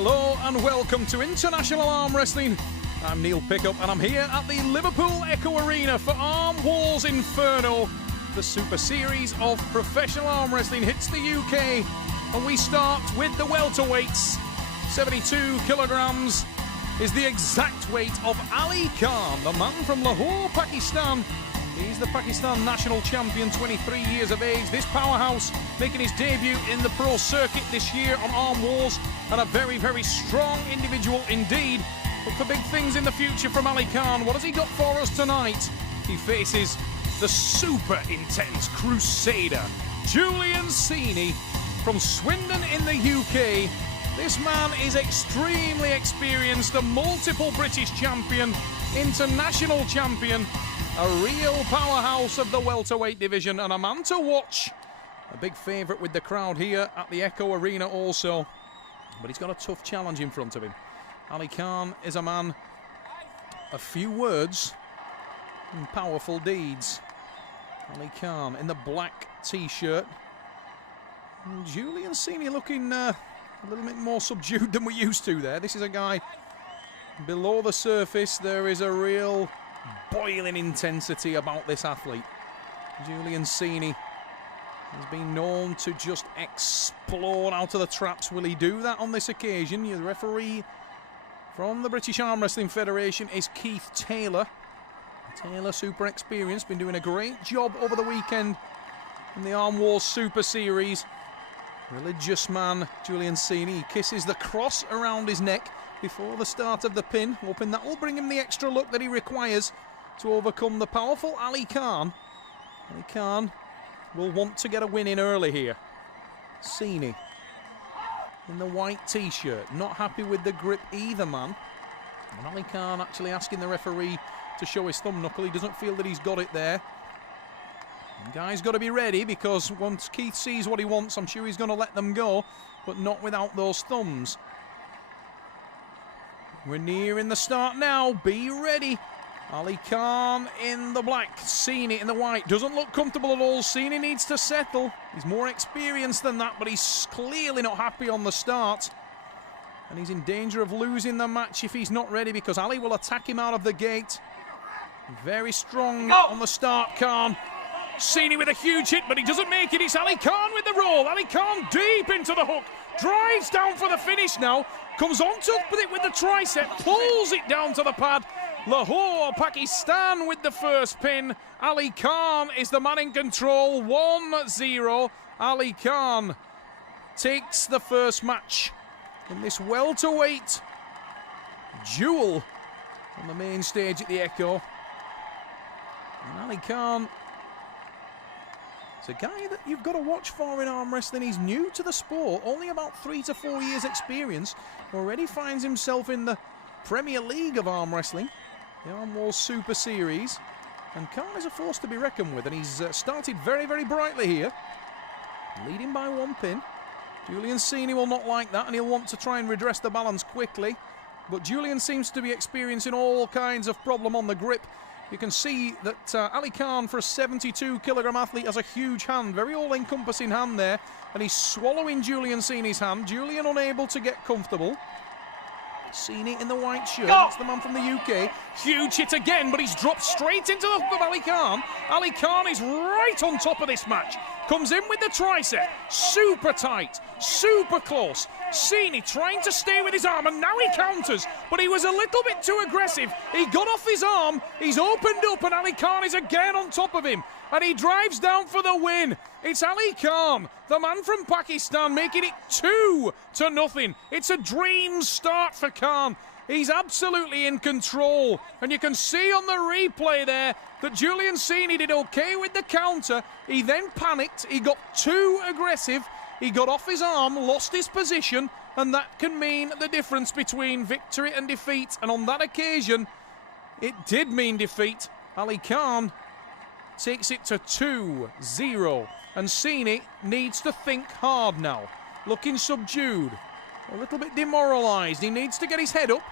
Hello and welcome to International Arm Wrestling. I'm Neil Pickup and I'm here at the Liverpool Echo Arena for WARS INFERNO. The Super Series of Professional Arm Wrestling hits the UK, and we start with the welterweights. 72 kilograms is the exact weight of Ali Khan, the man from Lahore, Pakistan. He's the Pakistan national champion, 23 years of age. This powerhouse making his debut in the pro circuit this year on Arm Wars, and a very, very strong individual indeed. Look for big things in the future from Ali Khan. What has he got for us tonight? He faces the super intense crusader, Julian Seeney from Swindon in the UK. This man is extremely experienced, a multiple British champion, international champion, a real powerhouse of the welterweight division, and a man to watch. A big favourite with the crowd here at the Echo Arena also. But he's got a tough challenge in front of him. Ali Khan is a man of few words and powerful deeds. Ali Khan in the black t-shirt. And Julian Seeney looking a little bit more subdued than we're used to there. This is a guy below the surface. There is a real boiling intensity about this athlete. Julian Seeney has been known to just explode out of the traps. Will he do that on this occasion? The referee from the British Arm Wrestling Federation is Keith Taylor. Taylor, super experienced, been doing a great job over the weekend in the Arm Wars Super Series. Religious man, Julian Seeney. He kisses the cross around his neck before the start of the pin, hoping that will bring him the extra luck that he requires to overcome the powerful Ali Khan. Ali Khan will want to get a win in early here. Seeney in the white t-shirt, not happy with the grip either, man. And Ali Khan actually asking the referee to show his thumb knuckle. He doesn't feel that he's got it there. The guy's got to be ready, because once Keith sees what he wants, I'm sure he's going to let them go, but not without those thumbs. We're nearing the start now. Be ready. Ali Khan in the black, Seeney in the white. Doesn't look comfortable at all. Seeney needs to settle. He's more experienced than that, but he's clearly not happy on the start. And he's in danger of losing the match if he's not ready, because Ali will attack him out of the gate. Very strong on the start, Khan. Seeney with a huge hit, but he doesn't make it. It's Ali Khan with the roll. Ali Khan deep into the hook. Drives down for the finish now. Comes on top with it with the tricep. Pulls it down to the pad. Lahore, Pakistan with the first pin. Ali Khan is the man in control. 1-0. Ali Khan takes the first match in this welterweight duel on the main stage at the Echo. And Ali Khan, it's a guy that you've got to watch for in arm wrestling. He's new to the sport, only about 3 to 4 years experience. Already finds himself in the Premier League of arm wrestling, the Arm Wars Super Series. And Khan is a force to be reckoned with, and he's started very, very brightly here, leading by 1 pin. Julian Seeney will not like that, and he'll want to try and redress the balance quickly. But Julian seems to be experiencing all kinds of problem on the grip. You can see that Ali Khan, for a 72-kilogram athlete, has a huge hand, very all-encompassing hand there, and he's swallowing Julian Seeney's hand. Julian unable to get comfortable. Seeney in the white shirt, that's the man from the UK. Huge hit again, but he's dropped straight into the hook of Ali Khan. Ali Khan is right on top of this match. Comes in with the tricep, super tight, super close. Seeney trying to stay with his arm, and now he counters, but he was a little bit too aggressive. He got off his arm, he's opened up, and Ali Khan is again on top of him, and he drives down for the win. It's Ali Khan, the man from Pakistan, making it 2-0. It's a dream start for Khan. He's absolutely in control, and you can see on the replay there that Julian Seeney did okay with the counter. He then panicked, he got too aggressive, he got off his arm, lost his position, and that can mean the difference between victory and defeat. And on that occasion, it did mean defeat. Ali Khan takes it to 2-0, and Seeney needs to think hard now, looking subdued, a little bit demoralised. He needs to get his head up.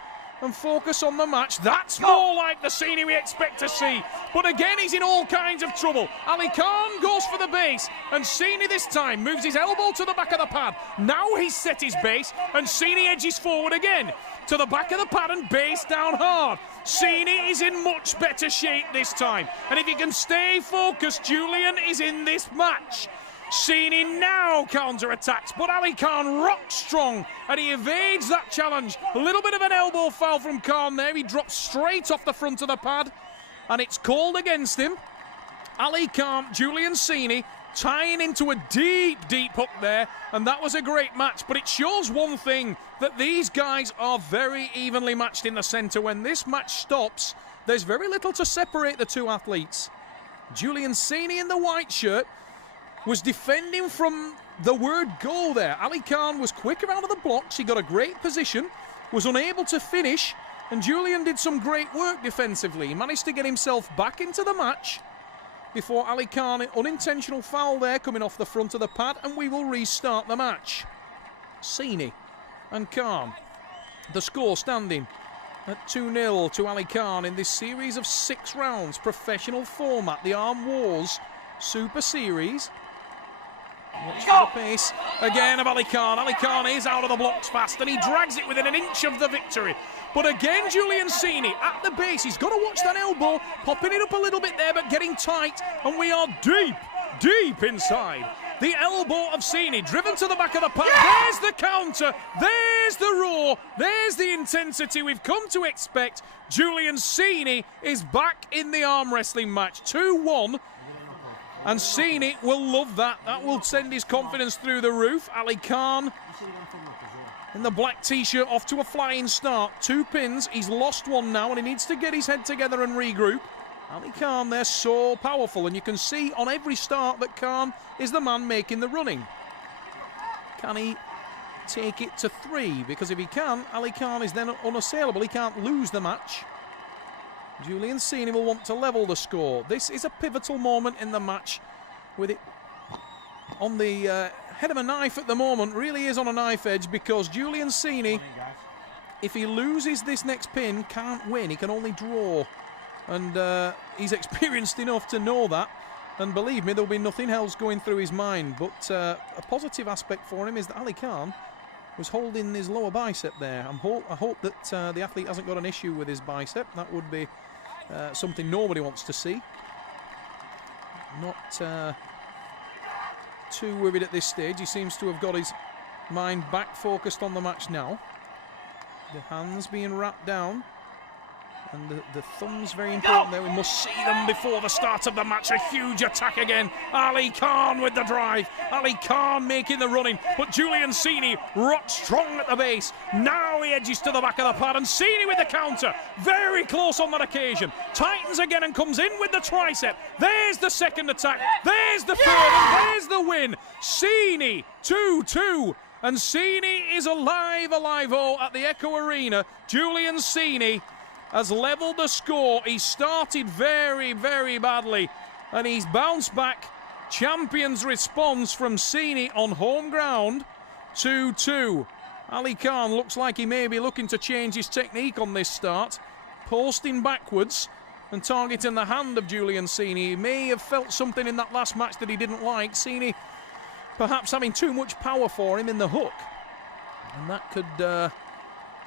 and focus on the match. That's more like the Sini we expect to see. But again, he's in all kinds of trouble. Ali Khan goes for the base, and Sini this time moves his elbow to the back of the pad. Now he's set his base, and Sini edges forward again to the back of the pad and base down hard. Sini is in much better shape this time, and if he can stay focused, Julian is in this match. Sini now counter-attacks, but Ali Khan rocks strong, and he evades that challenge. A little bit of an elbow foul from Khan there. He drops straight off the front of the pad, and it's called against him. Ali Khan, Julian Sini, tying into a deep hook there, and that was a great match. But it shows one thing, that these guys are very evenly matched in the centre. When this match stops, there's very little to separate the two athletes. Julian Sini in the white shirt was defending from the word go there. Ali Khan was quicker out of the blocks. He got a great position, was unable to finish, and Julian did some great work defensively. He managed to get himself back into the match before Ali Khan, an unintentional foul there coming off the front of the pad, and we will restart the match. Sini and Khan, the score standing at 2-0 to Ali Khan in this series of 6 rounds, professional format, the Arm Wars Super Series. Watch for the pace again of Ali Khan. Ali Khan is out of the blocks fast, and he drags it within an inch of the victory. But again, Julian Sini at the base. He's got to watch that elbow, popping it up a little bit there, but getting tight. And we are deep inside. The elbow of Sini, driven to the back of the pad. There's the counter. There's the roar. There's the intensity we've come to expect. Julian Sini is back in the arm wrestling match. 2-1. And Sini will love that. That will send his confidence through the roof. Ali Khan in the black t-shirt off to a flying start. 2 pins. He's lost one now, and he needs to get his head together and regroup. Ali Khan, they're so powerful, and you can see on every start that Khan is the man making the running. Can he take it to 3? Because if he can, Ali Khan is then unassailable. He can't lose the match. Julian Sini will want to level the score. This is a pivotal moment in the match, with it on the head of a knife at the moment. Really is on a knife edge, because Julian Sini, if he loses this next pin, can't win. He can only draw. And he's experienced enough to know that. And believe me, there'll be nothing else going through his mind. But a positive aspect for him is that Ali Khan was holding his lower bicep there. I hope that the athlete hasn't got an issue with his bicep. That would be something nobody wants to see. Not too worried at this stage. He seems to have got his mind back focused on the match now. The hands being wrapped down. And the thumbs very important there. We must see them before the start of the match. A huge attack again. Ali Khan with the drive. Ali Khan making the running. But Julian Sini rocks strong at the base. Now he edges to the back of the pad. And Sini with the counter. Very close on that occasion. Tightens again and comes in with the tricep. There's the second attack. There's the third. And there's the win. Sini 2-2. And Sini is alive at the Echo Arena. Julian Sini has levelled the score. He started very badly, and he's bounced back. Champion's response from Sini on home ground. 2-2. Ali Khan looks like he may be looking to change his technique on this start, posting backwards and targeting the hand of Julian Sini. He may have felt something in that last match that he didn't like. Sini perhaps having too much power for him in the hook, and that could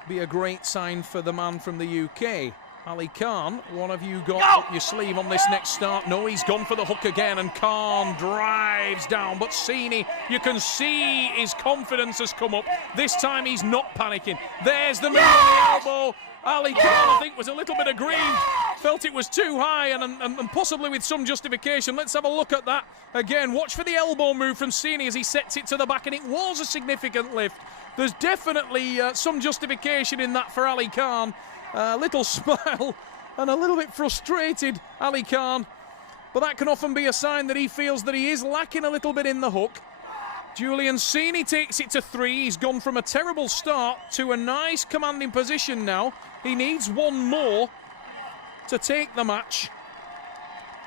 be a great sign for the man from the UK. Ali Khan, what have you got up your sleeve on this next start? No, he's gone for the hook again, and Khan drives down. But Sini, you can see his confidence has come up. This time he's not panicking. There's the move on the elbow. Ali Khan, I think, was a little bit aggrieved. Felt it was too high, and possibly with some justification. Let's have a look at that again. Watch for the elbow move from Sini as he sets it to the back, and it was a significant lift. There's definitely some justification in that for Ali Khan. A little smile and a little bit frustrated, Ali Khan. But that can often be a sign that he feels that he is lacking a little bit in the hook. Julian Sini takes it to 3. He's gone from a terrible start to a nice commanding position now. He needs one more to take the match.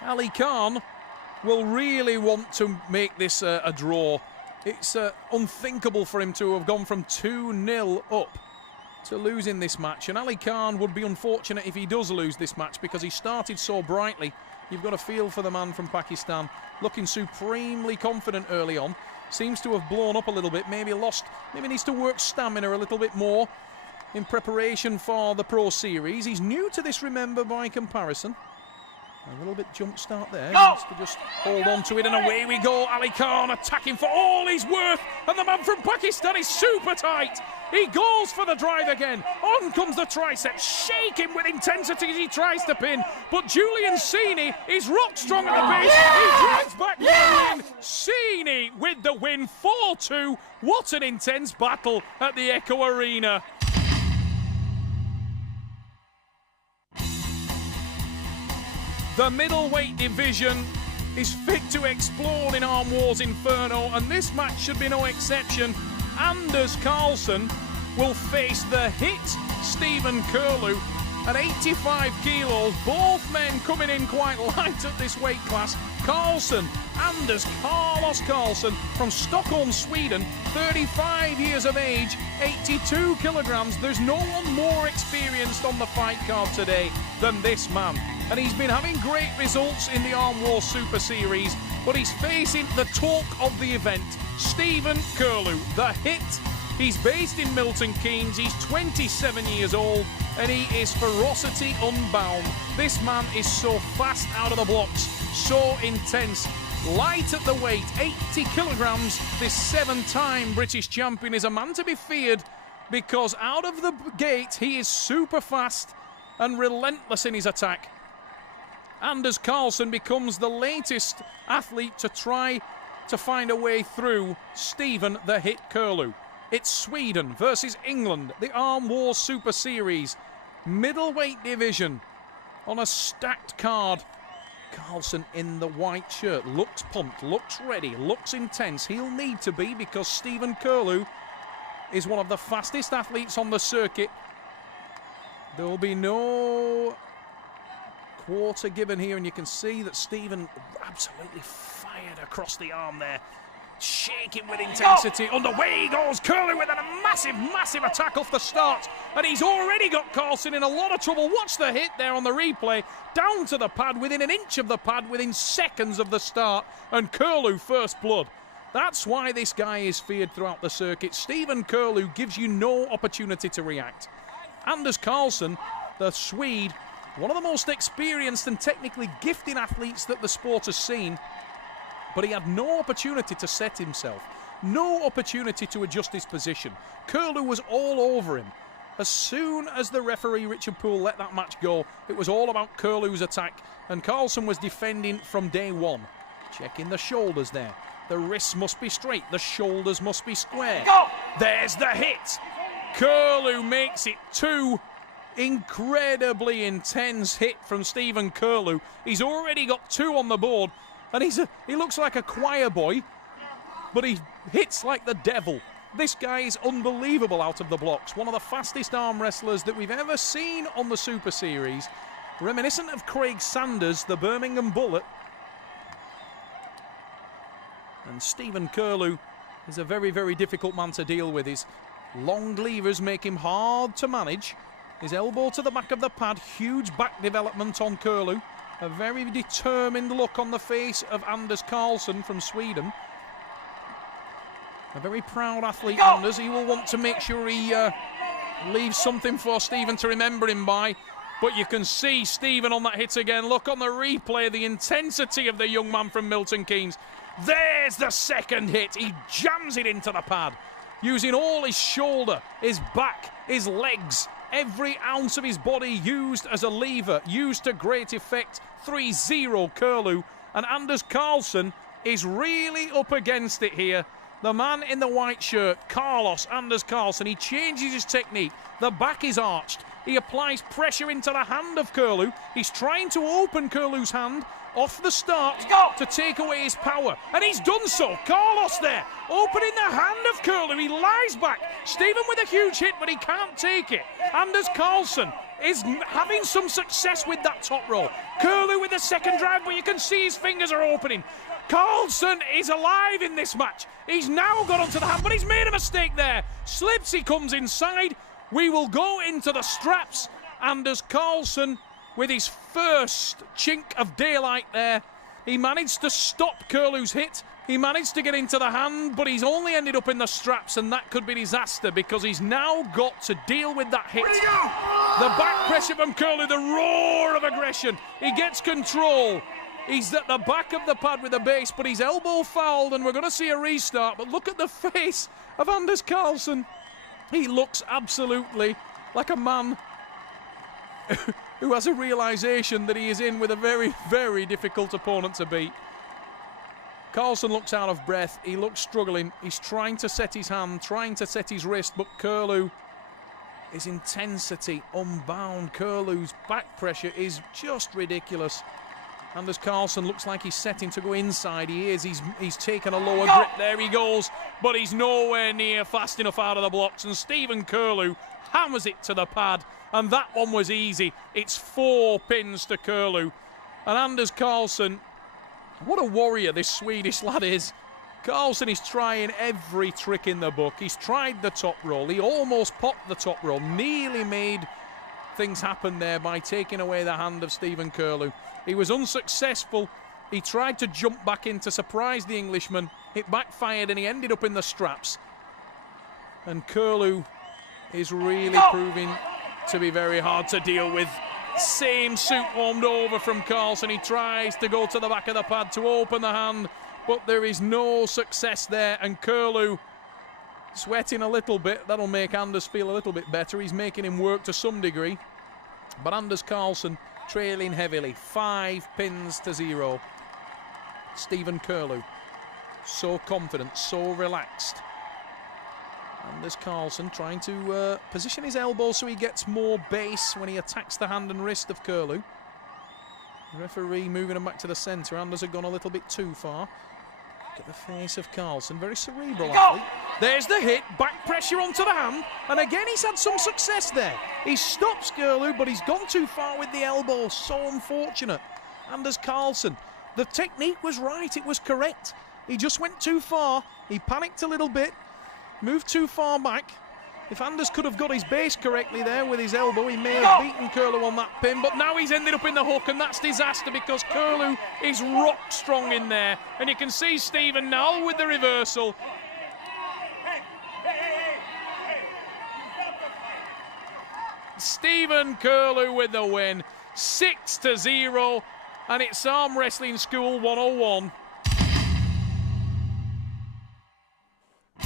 Ali Khan will really want to make this a draw. It's unthinkable for him to have gone from 2-0 up to losing this match, and Ali Khan would be unfortunate if he does lose this match because he started so brightly. You've got a feel for the man from Pakistan, looking supremely confident early on. Seems to have blown up a little bit, maybe needs to work stamina a little bit more in preparation for the Pro Series. He's new to this, remember, by comparison. A little bit jump start there. He needs to just hold on to it, and away we go. Ali Khan attacking for all he's worth, and the man from Pakistan is super tight. He goes for the drive again. On comes the tricep, shaking with intensity as he tries to pin. But Julian Sini is rock strong at the base. He drives back the win. Sini with the win, 4-2. What an intense battle at the Echo Arena. The middleweight division is fit to explode in WARS Inferno, and this match should be no exception. Anders Karlsson will face the hit Stephen Kirlew at 85 kilos. Both men coming in quite light at this weight class. Karlsson, Anders Karlsson from Stockholm, Sweden, 35 years of age, 82 kilograms. There's no one more experienced on the fight card today than this man. And he's been having great results in the Arm Wars Super Series, but he's facing the talk of the event, Stephen Kirlew, the hit. He's based in Milton Keynes, he's 27 years old, and he is ferocity unbound. This man is so fast out of the blocks, so intense. Light at the weight, 80 kilograms. This 7-time British champion is a man to be feared because out of the gate, he is super fast and relentless in his attack. Anders Karlsson becomes the latest athlete to try to find a way through Stephen the Hit Kirlew. It's Sweden versus England, the Arm Wars Super Series. Middleweight division on a stacked card. Karlsson in the white shirt, looks pumped, looks ready, looks intense. He'll need to be because Stephen Kirlew is one of the fastest athletes on the circuit. There will be no quarter given here, and you can see that Stephen absolutely fired across the arm there. Shaking with intensity. On the way he goes, Kirlew with a massive attack off the start. And he's already got Karlsson in a lot of trouble. Watch the hit there on the replay. Down to the pad, within an inch of the pad, within seconds of the start. And Kirlew first blood. That's why this guy is feared throughout the circuit. Stephen Kirlew gives you no opportunity to react. Anders Karlsson, the Swede, one of the most experienced and technically gifted athletes that the sport has seen. But he had no opportunity to set himself, no opportunity to adjust his position. Kirlew was all over him. As soon as the referee, Richard Poole, let that match go, it was all about Kirlew's attack, and Karlsson was defending from day one. Checking the shoulders there. The wrists must be straight, the shoulders must be square. There's the hit. Kirlew makes it 2. Incredibly intense hit from Stephen Kirlew. He's already got 2 on the board. And he looks like a choir boy, but he hits like the devil. This guy is unbelievable out of the blocks. One of the fastest arm wrestlers that we've ever seen on the Super Series. Reminiscent of Craig Sanders, the Birmingham Bullet. And Stephen Kirlew is a very difficult man to deal with. His long levers make him hard to manage. His elbow to the back of the pad, huge back development on Kirlew. A very determined look on the face of Anders Karlsson from Sweden. A very proud athlete, Anders. He will want to make sure he leaves something for Stephen to remember him by. But you can see Stephen on that hit again. Look on the replay, the intensity of the young man from Milton Keynes. There's the second hit. He jams it into the pad, using all his shoulder, his back, his legs. Every ounce of his body used as a lever, used to great effect. 3-0 Kirlew, and Anders Karlsson is really up against it here. The man in the white shirt, Anders Karlsson, he changes his technique. The back is arched. He applies pressure into the hand of Kirlew. He's trying to open Kirlew's hand off the start to take away his power. And he's done so. Carlos there, opening the hand of Kirlew. He lies back. Stephen with a huge hit, but he can't take it. Anders Karlsson is having some success with that top row. Kirlew with the second drive, but you can see his fingers are opening. Karlsson is alive in this match. He's now got onto the hand, but he's made a mistake there. Slips, he comes inside. We will go into the straps. Anders Karlsson with his first chink of daylight there. He managed to stop Kirlew's hit. He managed to get into the hand, but he's only ended up in the straps, and that could be disaster because he's now got to deal with that hit. The back pressure from Kirlew, the roar of aggression. He gets control. He's at the back of the pad with the base, but his elbow fouled, and we're going to see a restart. But look at the face of Anders Karlsson. He looks absolutely like a man who has a realisation that he is in with a very, very difficult opponent to beat. Karlsson looks out of breath. He looks struggling. He's trying to set his hand, trying to set his wrist, but Kirlew, his intensity unbound. Kirlew's back pressure is just ridiculous. Anders Karlsson looks like he's setting to go inside. He is. He's taken a lower grip. There he goes. But he's nowhere near fast enough out of the blocks. And Stephen Kirlew hammers it to the pad. And that one was easy. It's 4 pins to Kirlew. And Anders Karlsson, what a warrior this Swedish lad is. Karlsson is trying every trick in the book. He's tried the top roll. He almost popped the top roll. Nearly made things happen there by taking away the hand of Stephen Kirlew. He was unsuccessful. He tried to jump back in to surprise the Englishman. It backfired and he ended up in the straps. And Kirlew is really proving to be very hard to deal with. Same suit warmed over from Karlsson. He tries to go to the back of the pad to open the hand, but there is no success there. And Kirlew sweating a little bit. That'll make Anders feel a little bit better. He's making him work to some degree. But Anders Karlsson trailing heavily, 5 pins to 0. Stephen Kirlew, so confident, so relaxed. Anders Karlsson trying to position his elbow so he gets more base when he attacks the hand and wrist of Kirlew. The referee moving him back to the centre. Anders had gone a little bit too far. Look at the face of Karlsson, very cerebral athlete. There's the hit, back pressure onto the hand, and again he's had some success there. He stops Kirlew, but he's gone too far with the elbow. So unfortunate. Anders Karlsson, the technique was right, it was correct. He just went too far, he panicked a little bit, moved too far back. If Anders could have got his base correctly there with his elbow, he may have beaten Kirlew on that pin, but now he's ended up in the hook, and that's disaster because Kirlew is rock strong in there. And you can see Stephen now with the reversal. Stephen Kirlew with the win, 6-0, and it's Arm Wrestling School 101.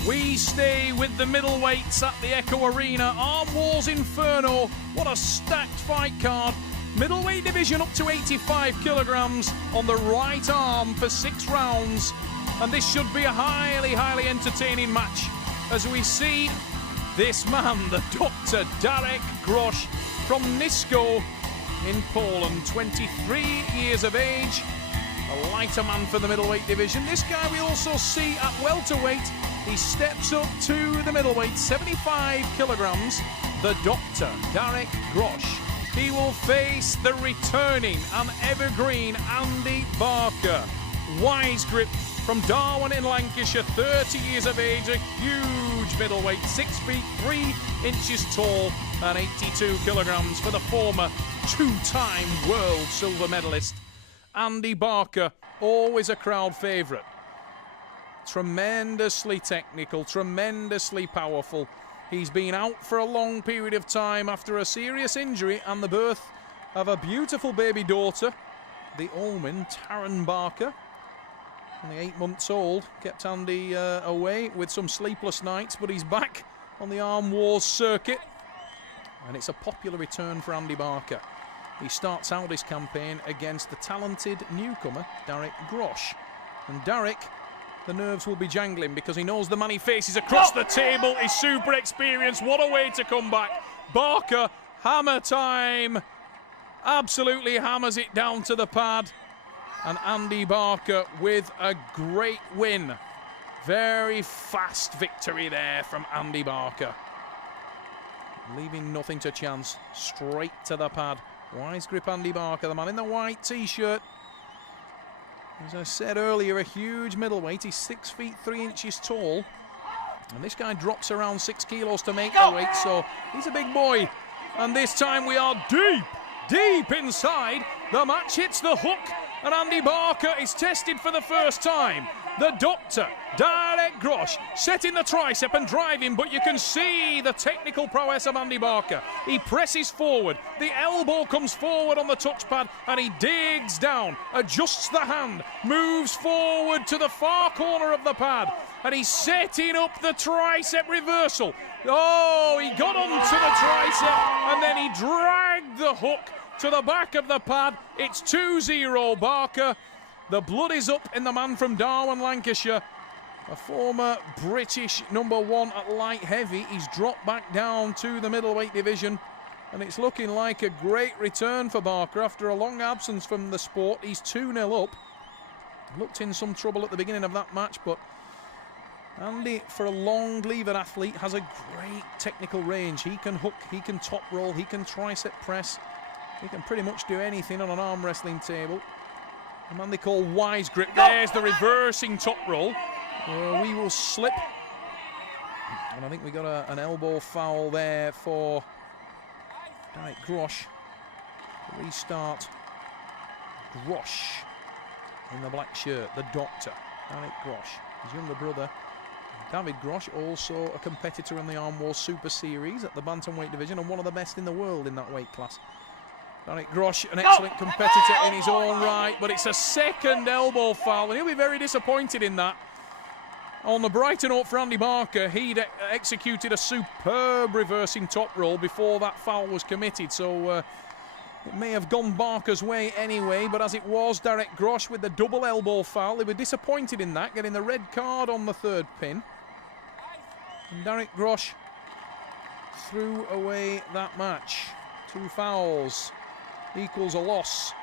We stay with the middleweights at the Echo Arena. Arm Wars Inferno. What a stacked fight card. Middleweight division up to 85 kilograms on the right arm for 6 rounds. And this should be a highly, highly entertaining match as we see this man, the Dr. Darek Grosz from Nisko in Poland, 23 years of age, a lighter man for the middleweight division. This guy we also see at welterweight. He steps up to the middleweight, 75 kilograms, the Dr. Darek Grosz. He will face the returning and evergreen Andy Barker. Wise grip from Darwin in Lancashire, 30 years of age, a huge middleweight, 6 feet 3 inches tall and 82 kilograms for the former 2-time world silver medalist. Andy Barker, always a crowd favourite. Tremendously technical, tremendously powerful. He's been out for a long period of time after a serious injury and the birth of a beautiful baby daughter, the Ulmin, Taryn Barker. Only 8 months old, kept Andy away with some sleepless nights, but he's back on the Arm Wars circuit. And it's a popular return for Andy Barker. He starts out his campaign against the talented newcomer, Darek Grosz. And Darek, the nerves will be jangling because he knows the man he faces across the table is super experienced. What a way to come back. Barker, hammer time. Absolutely hammers it down to the pad. And Andy Barker with a great win. Very fast victory there from Andy Barker. Leaving nothing to chance. Straight to the pad. Wise grip Andy Barker, the man in the white t-shirt. As I said earlier, a huge middleweight. He's 6 feet 3 inches tall. And this guy drops around 6 kilos to make the weight, so he's a big boy. And this time we are deep inside. The match hits the hook, and Andy Barker is tested for the first time. The doctor, Darek Grosh, setting the tricep and driving, but you can see the technical prowess of Andy Barker. He presses forward, the elbow comes forward on the touchpad, and he digs down, adjusts the hand, moves forward to the far corner of the pad, and he's setting up the tricep reversal. Oh, he got onto the tricep, and then he dragged the hook to the back of the pad. It's 2-0 Barker. The blood is up in the man from Darwen, Lancashire. A former British #1 at light heavy. He's dropped back down to the middleweight division. And it's looking like a great return for Barker after a long absence from the sport. He's 2-0 up. Looked in some trouble at the beginning of that match, but Andy, for a long lever athlete, has a great technical range. He can hook, he can top roll, he can tricep press. He can pretty much do anything on an arm wrestling table. A man they call Wise Grip. There's the reversing top roll. We will slip. And I think we got an elbow foul there for Darek Grosh. Restart. Grosh in the black shirt, the doctor. Darek Grosh, his younger brother. David Grosh, also a competitor in the Arm Wars Super Series at the bantamweight division and one of the best in the world in that weight class. Darek Grosh, an excellent competitor in his own right, but it's a second elbow foul, and he'll be very disappointed in that. On the brighter note for Andy Barker, he'd executed a superb reversing top roll before that foul was committed, so it may have gone Barker's way anyway, but as it was, Darek Grosh with the double elbow foul. They were disappointed in that, getting the red card on the third pin. And Darek Grosh threw away that match. 2 fouls equals a loss.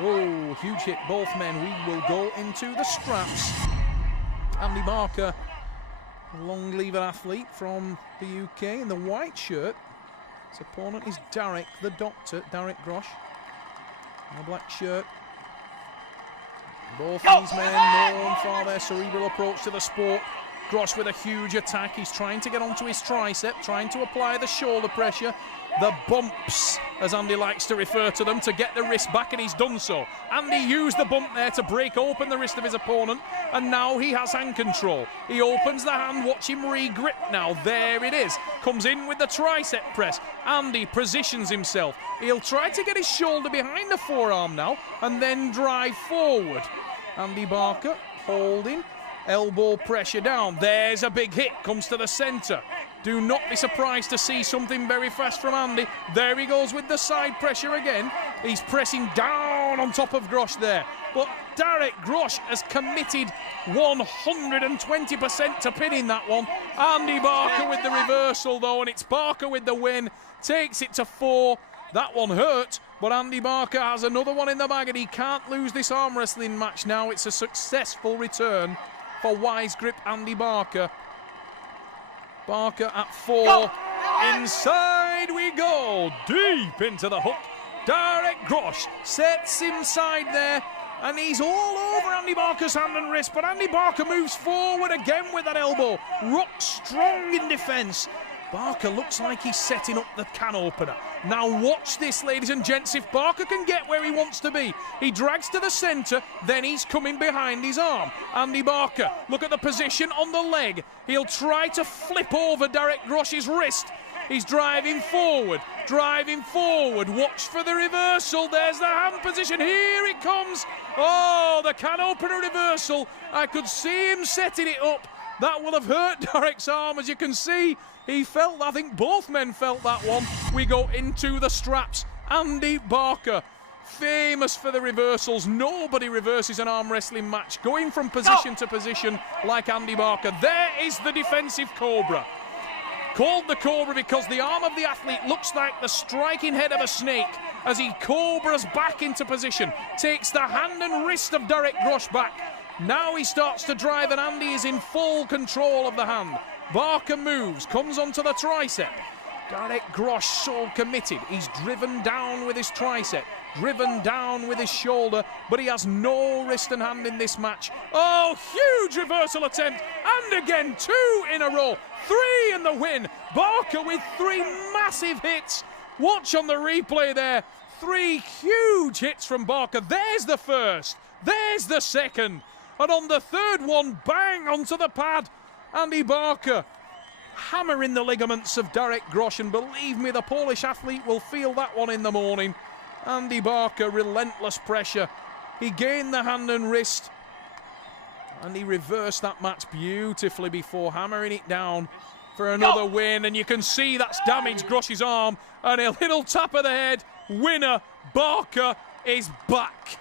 Oh, huge hit, both men. We will go into the straps. Andy Barker, a long lever athlete from the UK in the white shirt. His opponent is Darek, the doctor, Darek Grosh, in the black shirt. Both these men known for their cerebral approach to the sport. Grosh with a huge attack. He's trying to get onto his tricep, trying to apply the shoulder pressure. The bumps, as Andy likes to refer to them, to get the wrist back, and he's done so. Andy used the bump there to break open the wrist of his opponent, and now he has hand control. He opens the hand, watch him re-grip now. There it is. Comes in with the tricep press. Andy positions himself. He'll try to get his shoulder behind the forearm now, and then drive forward. Andy Barker holding, elbow pressure down. There's a big hit, comes to the centre. Do not be surprised to see something very fast from Andy. There he goes with the side pressure again. He's pressing down on top of Grosh there. But Darek Grosh has committed 120% to pinning that one. Andy Barker with the reversal though, and it's Barker with the win. Takes it to 4. That one hurt, but Andy Barker has another one in the bag, and he can't lose this arm wrestling match now. It's a successful return for Wise Grip Andy Barker. Barker at 4. Inside we go. Deep into the hook. Darek Grosh sets inside there, and he's all over Andy Barker's hand and wrist, but Andy Barker moves forward again with that elbow. Rock strong in defence. Barker looks like he's setting up the can opener. Now watch this, ladies and gents. If Barker can get where he wants to be, he drags to the centre, then he's coming behind his arm. Andy Barker, look at the position on the leg. He'll try to flip over Darek Grosh's wrist. He's driving forward. Watch for the reversal. There's the hand position. Here it comes. Oh, the can opener reversal. I could see him setting it up. That will have hurt Darek's arm, as you can see. He felt, I think both men felt that one. We go into the straps. Andy Barker, famous for the reversals. Nobody reverses an arm wrestling match, going from position to position like Andy Barker. There is the defensive Cobra. Called the Cobra because the arm of the athlete looks like the striking head of a snake as he cobras back into position. Takes the hand and wrist of Darek Grosh back. Now he starts to drive, and Andy is in full control of the hand. Barker moves, comes onto the tricep. Darek Grosh so committed. He's driven down with his tricep, driven down with his shoulder, but he has no wrist and hand in this match. Oh, huge reversal attempt, and again, 2 in a row, 3 in the win. Barker with 3 massive hits. Watch on the replay there, 3 huge hits from Barker. There's the first, there's the second, and on the third one, bang onto the pad. Andy Barker hammering the ligaments of Darek Grosh, and believe me, the Polish athlete will feel that one in the morning. Andy Barker, relentless pressure. He gained the hand and wrist, and he reversed that match beautifully before hammering it down for another win. And you can see that's damaged Grosh's arm, and a little tap of the head. Winner, Barker is back.